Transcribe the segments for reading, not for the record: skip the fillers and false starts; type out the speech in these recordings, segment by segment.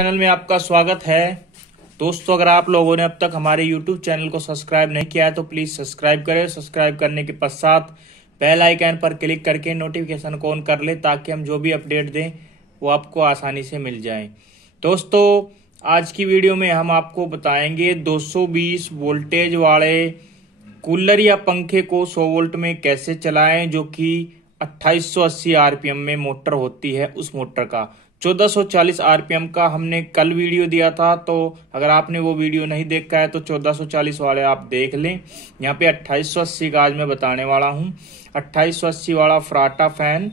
Channel में आपका स्वागत है। दोस्तों, अगर आप लोगों ने अब तक हमारे YouTube चैनल को सब्सक्राइब नहीं किया है तो प्लीज सब्सक्राइब करें। सब्सक्राइब करने के पश्चात बेल आइकन पर क्लिक करके नोटिफिकेशन को ऑन कर ले ताकि हम जो भी अपडेट दें वो आपको आसानी से मिल जाए। दोस्तों, आज की वीडियो में हम आपको बताएंगे 220 वोल्टेज वाले कूलर या पंखे को 100 वोल्ट में कैसे चलाएं, जो कि 2880 आरपीएम में मोटर होती है। उस मोटर का 1440 आरपीएम का हमने कल वीडियो दिया था, तो अगर आपने वो वीडियो नहीं देखा है तो 1440 वाले आप देख लें। यहाँ पे 2880 का आज मैं बताने वाला हूँ। 2880 वाला फ्राटा फैन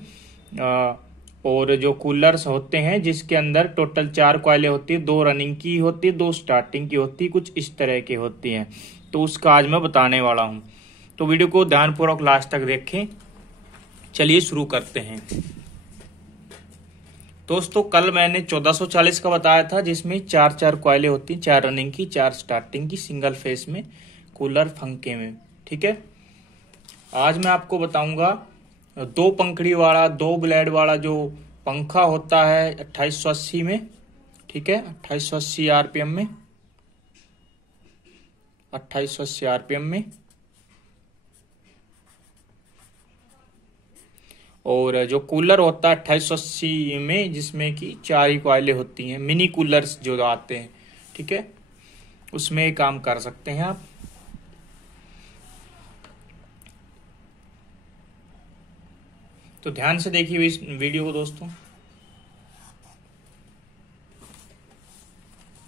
और जो कूलर्स होते हैं जिसके अंदर टोटल 4 कॉइलें होती है, 2 रनिंग की होती है, 2 स्टार्टिंग की होती है, कुछ इस तरह की होती हैं। तो उसका आज मैं बताने वाला हूँ, तो वीडियो को ध्यानपूर्वक लास्ट तक देखें। चलिए शुरू करते हैं। दोस्तों, कल मैंने 1440 का बताया था जिसमें 4 कॉइलें होती हैं, 4 रनिंग की, 4 स्टार्टिंग की, सिंगल फेस में कूलर पंखे में। ठीक है, आज मैं आपको बताऊंगा 2 पंखड़ी वाला 2 ब्लेड वाला जो पंखा होता है 2880 में। ठीक है, 2880 आरपीएम में, 2880 आरपीएम में। और जो कूलर होता है 2880 में जिसमें कि 4 ही कॉइलें होती हैं, मिनी कूलर्स जो आते हैं। ठीक है, उसमें काम कर सकते हैं आप। तो ध्यान से देखिए इस वीडियो को दोस्तों।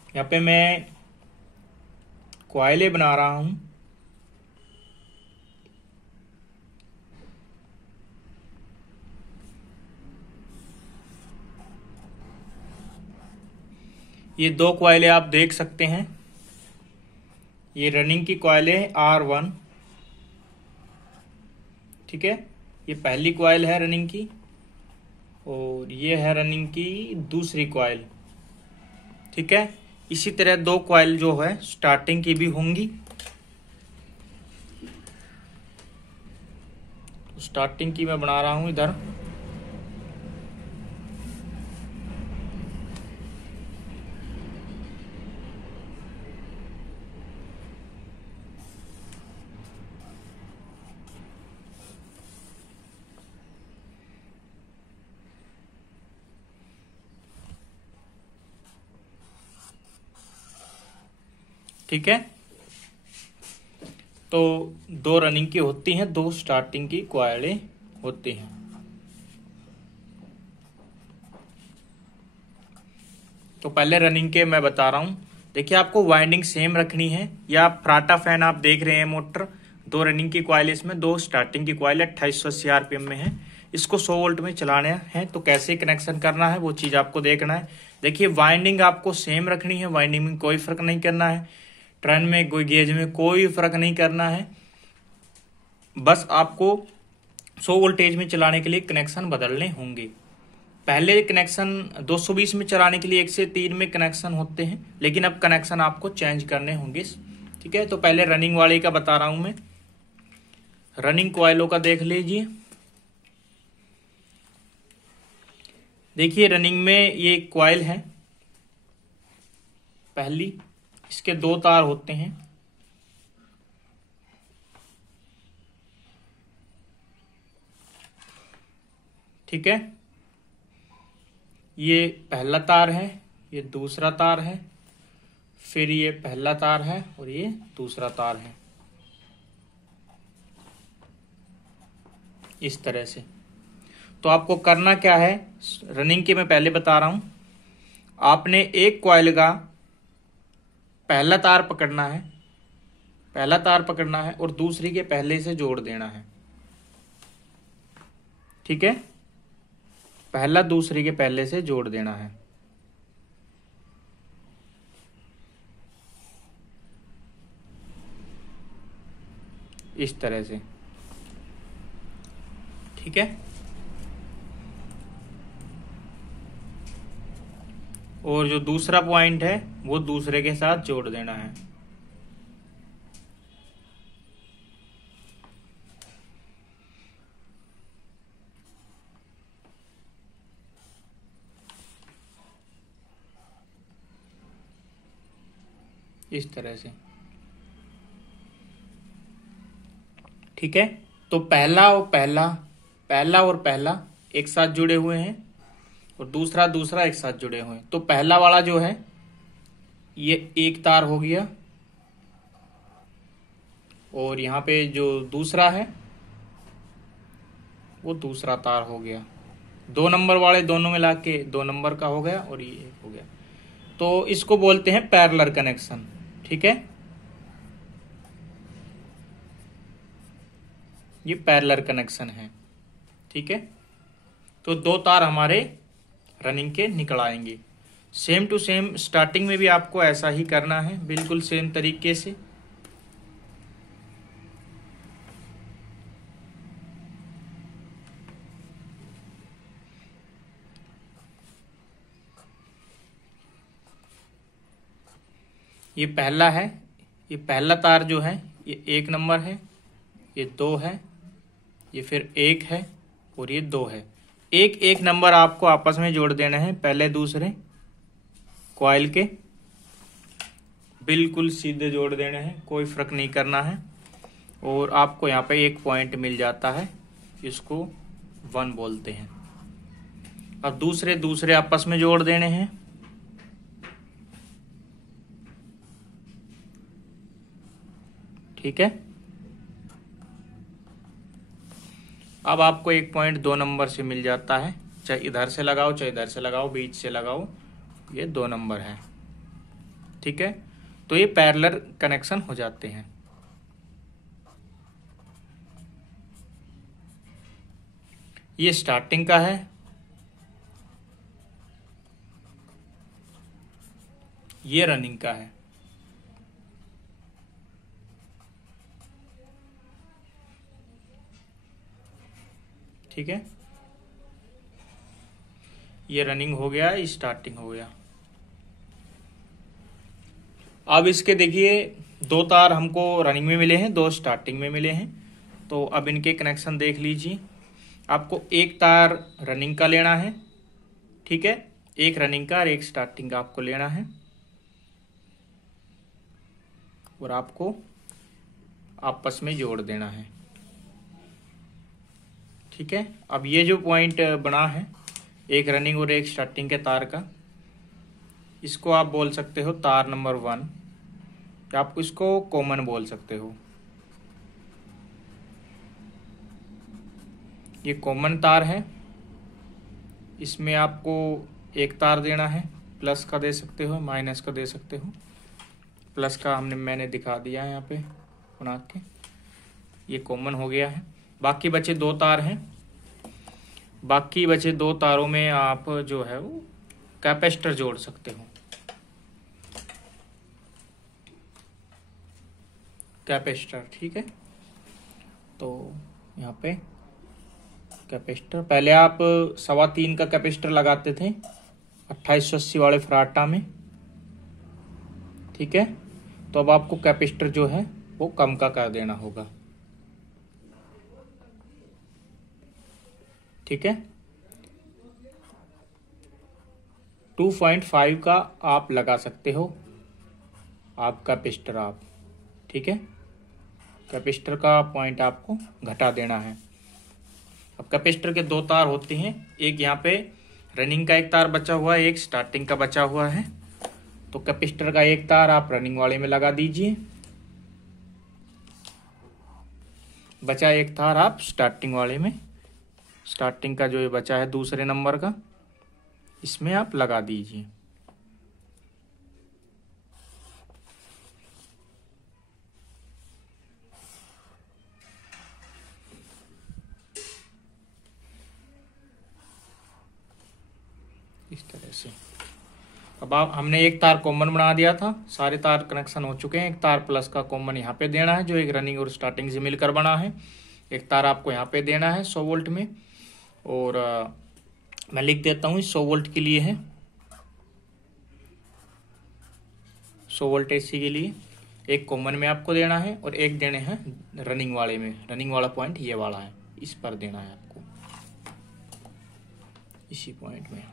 यहाँ पे मैं कॉइलें बना रहा हूं। ये 2 कॉइलें आप देख सकते हैं। ये रनिंग की कॉइलें R1। ठीक है, ये पहली कॉइल है रनिंग की और ये है रनिंग की दूसरी कॉइल। ठीक है, इसी तरह 2 कॉइल जो है स्टार्टिंग की भी होंगी। स्टार्टिंग की मैं बना रहा हूं इधर। ठीक है, तो 2 रनिंग की होती हैं, 2 स्टार्टिंग की कॉइलें होती हैं। तो पहले रनिंग के मैं बता रहा हूं। देखिए, आपको वाइंडिंग सेम रखनी है। या फ्राटा फैन आप देख रहे हैं मोटर, 2 रनिंग की कॉइल, इसमें 2 स्टार्टिंग की कॉइल 2880 आरपीएम में है। इसको 100 वोल्ट में चलाना है तो कैसे कनेक्शन करना है वो चीज आपको देखना है। देखिए, वाइंडिंग आपको सेम रखनी है, वाइंडिंग में कोई फर्क नहीं करना है, ट्रेन में कोई गेज में कोई फर्क नहीं करना है। बस आपको 100 वोल्टेज में चलाने के लिए कनेक्शन बदलने होंगे। पहले कनेक्शन 220 में चलाने के लिए 1 से 3 में कनेक्शन होते हैं, लेकिन अब कनेक्शन आपको चेंज करने होंगे। ठीक है, तो पहले रनिंग वाले का बता रहा हूं मैं। रनिंग कॉइलों का देख लीजिए। देखिए, रनिंग में ये कॉइल है पहली, इसके 2 तार होते हैं। ठीक है, ये पहला तार है, ये दूसरा तार है, फिर ये पहला तार है और ये दूसरा तार है, इस तरह से। तो आपको करना क्या है, रनिंग के मैं पहले बता रहा हूं। आपने एक कॉइल का पहला तार पकड़ना है, पहला तार पकड़ना है और दूसरी के पहले से जोड़ देना है। ठीक है, पहला दूसरी के पहले से जोड़ देना है, इस तरह से। ठीक है, और जो दूसरा पॉइंट है वो दूसरे के साथ जोड़ देना है। इस तरह से, ठीक है। तो पहला और पहला एक साथ जुड़े हुए हैं और दूसरा एक साथ जुड़े हुए हैं। तो पहला वाला जो है ये एक तार हो गया और यहाँ पे जो दूसरा है वो दूसरा तार हो गया। 2 नंबर वाले दोनों मिला के 2 नंबर का हो गया और ये एक हो गया। तो इसको बोलते हैं पैरेलल कनेक्शन, ठीक है। ये पैरेलल कनेक्शन है, ठीक है। तो 2 तार हमारे रनिंग के निकल आएंगे। सेम टू सेम स्टार्टिंग में भी आपको ऐसा ही करना है, बिल्कुल सेम तरीके से। ये पहला है, ये पहला तार जो है ये 1 नंबर है, ये 2 है, ये फिर 1 है और ये 2 है। एक नंबर आपको आपस में जोड़ देने हैं, पहले दूसरे कॉइल के बिल्कुल सीधे जोड़ देने हैं, कोई फर्क नहीं करना है। और आपको यहाँ पे एक पॉइंट मिल जाता है, इसको 1 बोलते हैं। अब दूसरे आपस में जोड़ देने हैं, ठीक है। अब आपको एक पॉइंट 2 नंबर से मिल जाता है, चाहे इधर से लगाओ चाहे इधर से लगाओ, बीच से लगाओ, ये 2 नंबर है, ठीक है। तो ये पैरेलल कनेक्शन हो जाते हैं। ये स्टार्टिंग का है, ये रनिंग का है, ठीक है। ये रनिंग हो गया, ये स्टार्टिंग हो गया। अब इसके देखिए 2 तार हमको रनिंग में मिले हैं, 2 स्टार्टिंग में मिले हैं। तो अब इनके कनेक्शन देख लीजिए। आपको एक तार रनिंग का लेना है, ठीक है। एक रनिंग का और एक स्टार्टिंग का आपको लेना है और आपको आपस में जोड़ देना है, ठीक है। अब ये जो पॉइंट बना है एक रनिंग और एक स्टार्टिंग के तार का, इसको आप बोल सकते हो तार नंबर 1, या आप इसको कॉमन बोल सकते हो। ये कॉमन तार है, इसमें आपको एक तार देना है, प्लस का दे सकते हो माइनस का दे सकते हो। प्लस का मैंने दिखा दिया है यहाँ पे बना के, ये कॉमन हो गया है। बाकी बचे 2 तार हैं, बाकी बचे 2 तारों में आप जो है वो कैपेसिटर जोड़ सकते हो। कैपेसिटर, ठीक है। तो यहाँ पे कैपेसिटर, पहले आप 3.25 का कैपेसिटर लगाते थे 2880 वाले फराटा में, ठीक है। तो अब आपको कैपेसिटर जो है वो कम का कर देना होगा, ठीक है। 2.5 का आप लगा सकते हो आप कैपेसिटर आप, ठीक है। कैपेसिटर का पॉइंट आपको घटा देना है। अब कैपेसिटर के 2 तार होते हैं, एक यहाँ पे रनिंग का एक तार बचा हुआ है, एक स्टार्टिंग का बचा हुआ है। तो कैपेसिटर का एक तार आप रनिंग वाले में लगा दीजिए, बचा एक तार आप स्टार्टिंग वाले में, स्टार्टिंग का जो ये बचा है दूसरे नंबर का, इसमें आप लगा दीजिए। इस तरह से। अब आप हमने एक तार कॉमन बना दिया था, सारे तार कनेक्शन हो चुके हैं। एक तार प्लस का कॉमन यहाँ पे देना है जो एक रनिंग और स्टार्टिंग से मिलकर बना है। एक तार आपको यहाँ पे देना है 100 वोल्ट में, और मैं लिख देता हूँ 100 वोल्ट के लिए है, 100 वोल्ट एसी के लिए एक कॉमन में आपको देना है और एक देने हैं रनिंग वाले में। रनिंग वाला पॉइंट ये वाला है, इस पर देना है आपको, इसी पॉइंट में।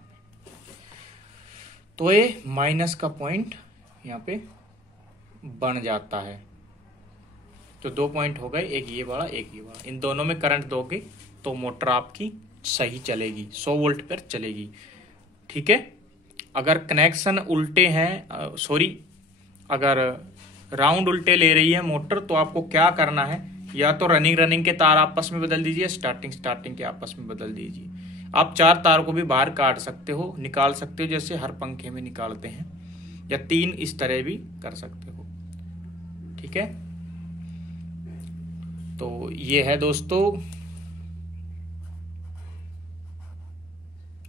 तो ये माइनस का पॉइंट यहाँ पे बन जाता है। तो 2 पॉइंट हो गए, एक ये वाला एक ये वाला। इन दोनों में करंट दोगे तो मोटर आपकी सही चलेगी, 100 वोल्ट पर चलेगी। ठीक है। अगर कनेक्शन उल्टे हैं, सॉरी, अगर राउंड उल्टे ले रही है मोटर, तो आपको क्या करना है, या तो रनिंग के तार आपस में बदल दीजिए, स्टार्टिंग के आपस में बदल दीजिए। आप 4 तार को भी बाहर काट सकते हो, निकाल सकते हो, जैसे हर पंखे में निकालते हैं, या 3 इस तरह भी कर सकते हो। ठीक है। तो ये है दोस्तों,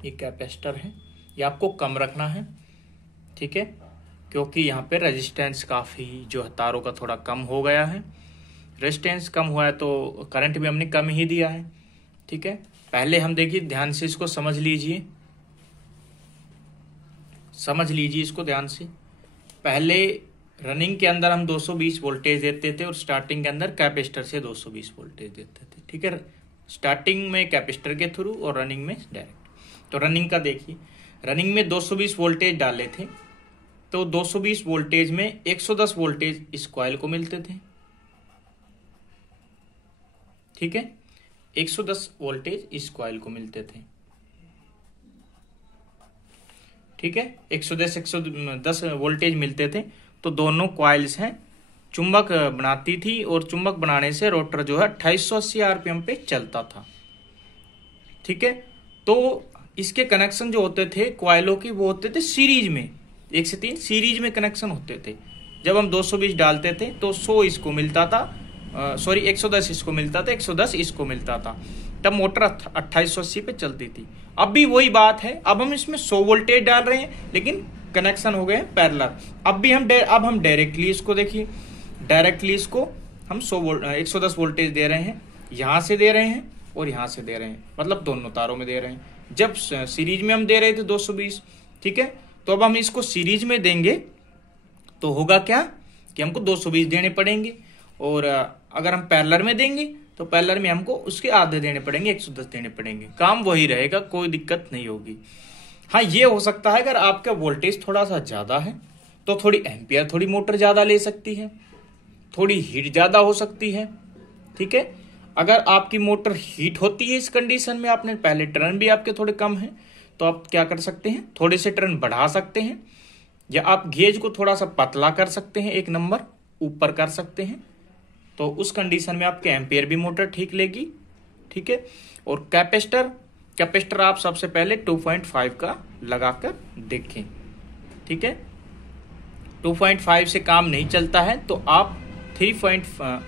ये कैपेसिटर है, ये आपको कम रखना है। ठीक है, क्योंकि यहाँ पे रेजिस्टेंस काफ़ी जो है तारों का थोड़ा कम हो गया है। रेजिस्टेंस कम हुआ है तो करंट भी हमने कम ही दिया है। ठीक है। पहले हम देखिए ध्यान से इसको समझ लीजिए, इसको ध्यान से। पहले रनिंग के अंदर हम 220 वोल्टेज देते थे और स्टार्टिंग के अंदर कैपेसिटर से 220 वोल्टेज देते थे। ठीक है, स्टार्टिंग में कैपेसिटर के थ्रू और रनिंग में डायरेक्ट। तो रनिंग का देखिए, रनिंग में 220 वोल्टेज डाले थे, तो 220 वोल्टेज में 110 वोल्टेज इस कॉइल को मिलते थे। ठीक है, 110 वोल्टेज इस कॉइल को मिलते थे। ठीक है, 110 वोल्टेज मिलते थे। तो दोनों कॉइल्स हैं, चुंबक बनाती थी, और चुंबक बनाने से रोटर जो है 2880 आरपीएम पे चलता था। ठीक है। तो इसके कनेक्शन जो होते थे कॉइलों की, वो होते थे सीरीज में, 1 से 3 सीरीज में कनेक्शन होते थे। जब हम 220 डालते थे तो 100 इसको मिलता था, 110 इसको मिलता था, 110 इसको मिलता था। तब मोटर 2880 पे चलती थी। अब भी वही बात है, अब हम इसमें 100 वोल्टेज डाल रहे हैं, लेकिन कनेक्शन हो गए पैरेलल। अब हम डायरेक्टली इसको देखिए, डायरेक्टली इसको हम 110 वोल्टेज दे रहे हैं, यहां से दे रहे हैं और यहां से दे रहे हैं, मतलब दोनों तारों में दे रहे हैं। जब सीरीज में हम दे रहे थे 220, ठीक है, तो अब हम इसको सीरीज में देंगे तो होगा क्या कि हमको 220 देने पड़ेंगे, और अगर हम पैरेलल में देंगे तो पैरेलल में हमको उसके आधे देने पड़ेंगे, 110 देने पड़ेंगे। काम वही रहेगा, कोई दिक्कत नहीं होगी। हाँ, ये हो सकता है अगर आपका वोल्टेज थोड़ा सा ज्यादा है तो थोड़ी एम्पियर, थोड़ी मोटर ज्यादा ले सकती है, थोड़ी हीट ज्यादा हो सकती है। ठीक है, अगर आपकी मोटर हीट होती है इस कंडीशन में, आपने पहले टर्न भी आपके थोड़े कम है, तो आप क्या कर सकते हैं, थोड़े से टर्न बढ़ा सकते हैं, या आप गेज को थोड़ा सा पतला कर सकते हैं, 1 नंबर ऊपर कर सकते हैं। तो उस कंडीशन में आपके एम्पियर भी मोटर ठीक लेगी। ठीक है। और कैपेसिटर आप सबसे पहले 2.5 का लगाकर देखें। ठीक है, 2.5 से काम नहीं चलता है तो आप 3.5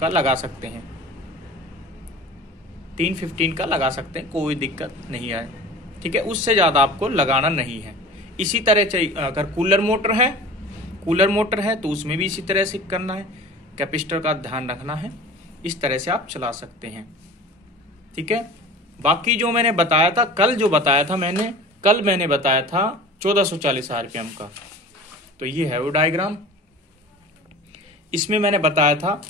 का लगा सकते हैं, 315 का लगा सकते हैं, कोई दिक्कत नहीं आए। ठीक है, उससे ज्यादा आपको लगाना नहीं है। इसी तरह चाहिए, अगर कूलर मोटर है तो उसमें भी इसी तरह से करना है, कैपेसिटर का ध्यान रखना है, इस तरह से आप चला सकते हैं। ठीक है। बाकी जो मैंने बताया था, कल मैंने बताया था 1440 आरपीएम का, तो ये है वो डायग्राम। इसमें मैंने बताया था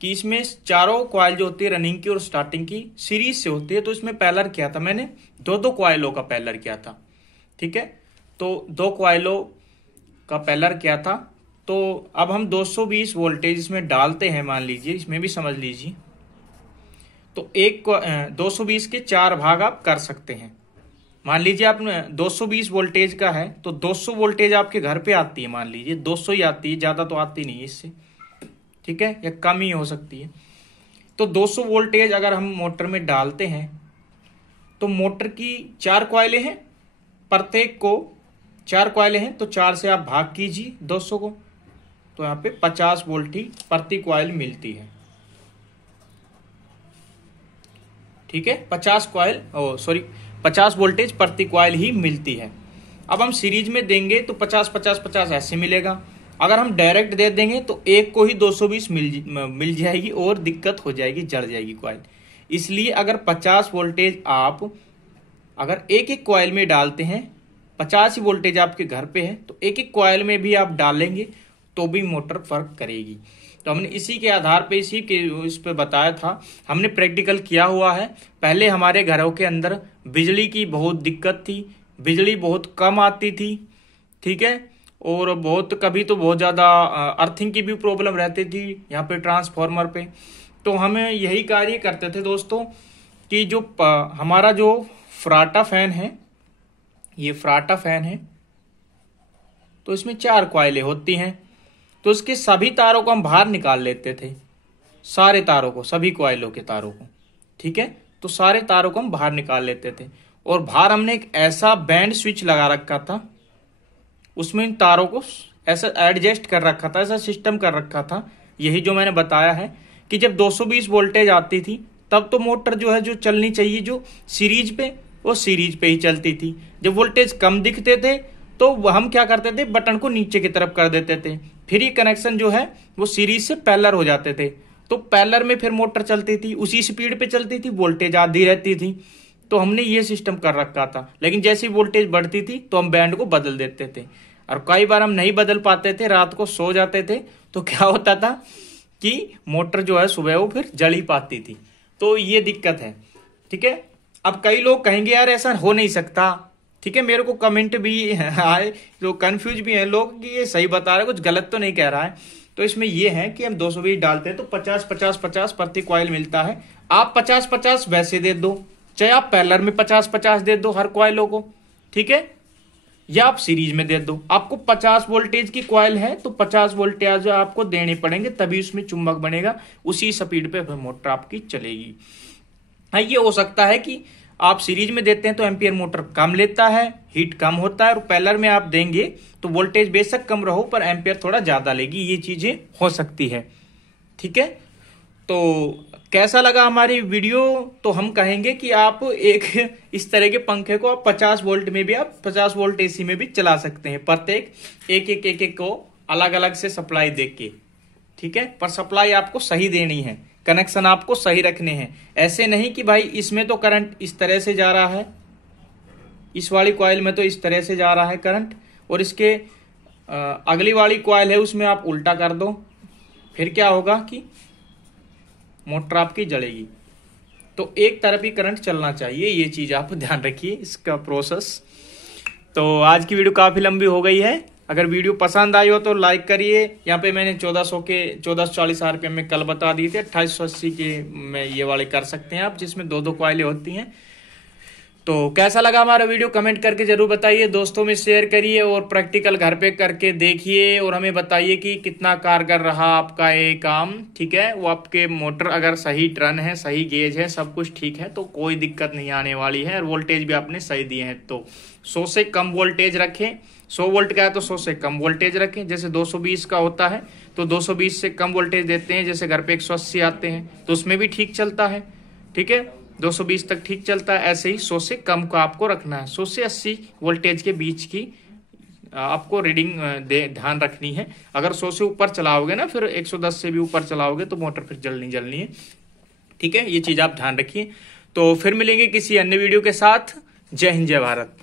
कि इसमें चारों कॉइल जो होती है रनिंग की और स्टार्टिंग की सीरीज से होती है, तो इसमें पैरेलल किया था मैंने, 2 कॉइलों का पैरेलल किया था। ठीक है, तो 2 कॉइलों का पैरेलल किया था। तो अब हम 220 वोल्टेज इसमें डालते हैं, मान लीजिए, इसमें भी समझ लीजिए, तो 220 के 4 भाग आप कर सकते हैं। मान लीजिए आप 220 वोल्टेज का है तो 200 वोल्टेज आपके घर पे आती है, मान लीजिए 200 ही आती है, ज्यादा तो आती नहीं है इससे। ठीक है, या कम ही हो सकती है। तो 200 वोल्टेज अगर हम मोटर में डालते हैं तो मोटर की 4 कॉइलें हैं, प्रत्येक को 4 कॉइलें हैं, तो 4 से आप भाग कीजिए 200 को, तो यहाँ पे 50 वोल्ट ही प्रति कॉइल मिलती है। ठीक है, 50 वोल्टेज प्रति कॉइल ही मिलती है। अब हम सीरीज में देंगे तो 50-50-50 ऐसे मिलेगा। अगर हम डायरेक्ट दे देंगे तो एक को ही 220 मिल जाएगी और दिक्कत हो जाएगी, जड़ जाएगी कॉइल। इसलिए अगर 50 वोल्टेज आप अगर एक कॉइल में डालते हैं, 50 ही वोल्टेज आपके घर पे है, तो एक कॉइल में भी आप डालेंगे तो भी मोटर फर्क करेगी। तो हमने इसी के आधार पे, इसी के इस पे बताया था, हमने प्रैक्टिकल किया हुआ है। पहले हमारे घरों के अंदर बिजली की बहुत दिक्कत थी, बिजली बहुत कम आती थी। ठीक है, और बहुत कभी तो बहुत ज़्यादा अर्थिंग की भी प्रॉब्लम रहती थी यहाँ पे ट्रांसफार्मर पे। तो हमें यही कार्य करते थे दोस्तों कि जो हमारा जो फ्राटा फैन है, ये फ्राटा फैन है, तो इसमें 4 कॉइलें होती हैं। तो इसके सभी तारों को हम बाहर निकाल लेते थे, सारे तारों को, सभी कॉइलों के तारों को, ठीक है। तो सारे तारों को हम बाहर निकाल लेते थे और बाहर हमने एक ऐसा बैंड स्विच लगा रखा था, उसमें इन तारों को ऐसा एडजस्ट कर रखा था, ऐसा सिस्टम कर रखा था, यही जो मैंने बताया है कि जब 220 वोल्टेज आती थी तब तो मोटर जो है जो चलनी चाहिए जो सीरीज पे, वो सीरीज पे ही चलती थी। जब वोल्टेज कम दिखते थे तो हम क्या करते थे, बटन को नीचे की तरफ कर देते थे, फिर ये कनेक्शन जो है वो सीरीज से पैरेलल हो जाते थे। तो पैरेलल में फिर मोटर चलती थी, उसी स्पीड पे चलती थी, वोल्टेज आधी रहती थी। तो हमने ये सिस्टम कर रखा था, लेकिन जैसे ही वोल्टेज बढ़ती थी तो हम बैंड को बदल देते थे। और कई बार हम नहीं बदल पाते थे, रात को सो जाते थे, तो क्या होता था कि मोटर जो है सुबह वो फिर जल ही पाती थी। तो ये दिक्कत है, ठीक है। अब कई लोग कहेंगे यार ऐसा हो नहीं सकता, ठीक है। मेरे को कमेंट भी आए, जो कंफ्यूज भी है लोग कि ये सही बता रहा है, कुछ गलत तो नहीं कह रहा है। तो इसमें ये है कि हम 220 डालते हैं तो 50-50-50 प्रति कॉइल मिलता है। आप 50-50 वैसे दे दो, चाहे आप पैरेलल में 50-50 दे दो हर कॉइलों को, ठीक है, या आप सीरीज में दे दो। आपको 50 वोल्टेज की कॉइल है तो 50 वोल्टेज आपको देने पड़ेंगे, तभी उसमें चुंबक बनेगा, उसी स्पीड पे मोटर आपकी चलेगी। हाँ, ये हो सकता है कि आप सीरीज में देते हैं तो एम्पियर मोटर कम लेता है, हीट कम होता है, और पैरेलल में आप देंगे तो वोल्टेज बेशक कम रहो पर एम्पियर थोड़ा ज्यादा लेगी, ये चीजें हो सकती है, ठीक है। तो कैसा लगा हमारी वीडियो, तो हम कहेंगे कि आप एक इस तरह के पंखे को आप 50 वोल्ट में भी, आप 50 वोल्ट एसी में भी चला सकते हैं, प्रत्येक एक को अलग अलग से सप्लाई देके, ठीक है। पर सप्लाई आपको सही देनी है, कनेक्शन आपको सही रखने हैं। ऐसे नहीं कि भाई इसमें तो करंट इस तरह से जा रहा है, इस वाली कॉइल में तो इस तरह से जा रहा है करंट, और इसके अगली वाली कॉइल है उसमें आप उल्टा कर दो, फिर क्या होगा कि मोटर आपकी जलेगी। तो एक तरफ ही करंट चलना चाहिए, ये चीज आप ध्यान रखिए, इसका प्रोसेस। तो आज की वीडियो काफी लंबी हो गई है, अगर वीडियो पसंद आई हो तो लाइक करिए। यहाँ पे मैंने 1440 आरपीएम में कल बता दिए थे, 2880 के में ये वाले कर सकते हैं आप, जिसमें 2 कॉइलें होती हैं। तो कैसा लगा हमारा वीडियो कमेंट करके जरूर बताइए, दोस्तों में शेयर करिए और प्रैक्टिकल घर पे करके देखिए और हमें बताइए कि कितना कारगर रहा आपका ये काम, ठीक है। वो आपके मोटर अगर सही टर्न है, सही गेज है, सब कुछ ठीक है तो कोई दिक्कत नहीं आने वाली है, और वोल्टेज भी आपने सही दिए हैं। तो 100 से कम वोल्टेज रखें, 100 वोल्ट का है तो 100 से कम वोल्टेज रखें। जैसे 220 का होता है तो 220 से कम वोल्टेज देते हैं, जैसे घर पे 180 आते हैं तो उसमें भी ठीक चलता है, ठीक है, 220 तक ठीक चलता है। ऐसे ही 100 से कम को आपको रखना है, 100 से 80 वोल्टेज के बीच की आपको रीडिंग ध्यान रखनी है। अगर 100 से ऊपर चलाओगे ना, फिर 110 से भी ऊपर चलाओगे तो मोटर फिर जलनी है, ठीक है। ये चीज आप ध्यान रखिए। तो फिर मिलेंगे किसी अन्य वीडियो के साथ। जय हिंद, जय भारत।